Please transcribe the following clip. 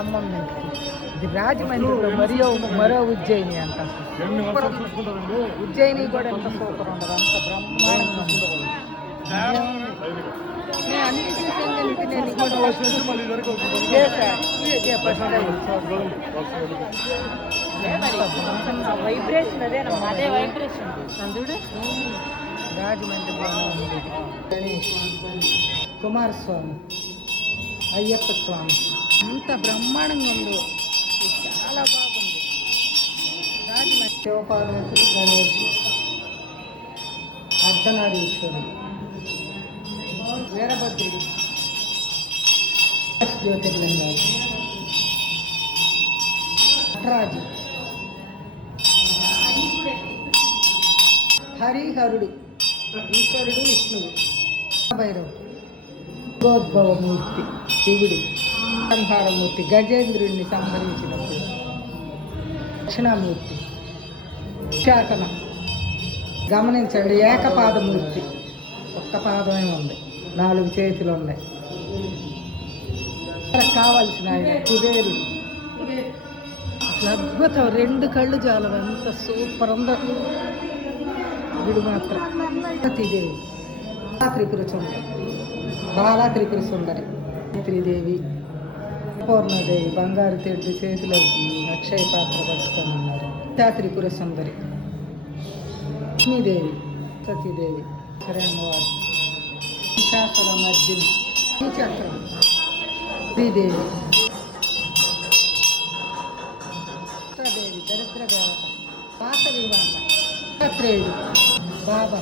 అమ్మమ్మ ఇది రాజమండ్రిలో మరో ఉజ్జయిని అంట. ఉజ్జయిని కూడా ఎంత సూపర్ ఉండదు, అంత బ్రహ్మాండంగా ఉంటుంది. నేను అన్ని చూసాను కనుక నేను వైబ్రేషన్ అదే వైబ్రేషన్ అందుడు రాజమండ్రిలో ఉంది. గణేష్, కుమారస్వామి, అయ్యప్ప స్వామి అంత బ్రహ్మాండంగా ఉందో, చాలా బాగుంది. రాజమండ్రి శివపార్వతులు, గణేష్, అర్ధనారీశ్వరుడు, వీరభద్రుడు, జ్యోతిర్లింగాలు, నటరాజు, హరిహరుడు, ఈశ్వరుడు, విష్ణువు, భైరవుడు, గోద్భవమూర్తి, శివుడు, సంహారమూర్తి, గజేంద్రుడిని సంహరించినప్పుడు, దక్షిణామూర్తి, శాసనం. గమనించండి, ఏకపాదమూర్తి, ఒక్క పాదమే ఉంది, 4 చేతులు ఉన్నాయి. కావలసిన ఆయన కుబేరుడు, అసలు అద్భుతం, 2 కళ్ళు చాలు, ఎంత సూపర్ ఉందో. వీడు మాత్రం సతీదేవి, త్రిపుర సుందరి, బాలా త్రిపుర సుందరి, శ్రీదేవి, పూర్ణదేవి, బంగారు తెడ్డు చేతిలో అక్షయ పాత్ర పట్టుకొని ఉన్నారు. త్రిపుర సుందరి, లక్ష్మీదేవి, సతీదేవి, సరే అమ్మవారు, శాస్త్ర మధ్యం, చక్రం, శ్రీదేవి, దేవి, దరిద్ర దేవత, పాత వివాత, దత్తాత్రేయుడు, బాబా,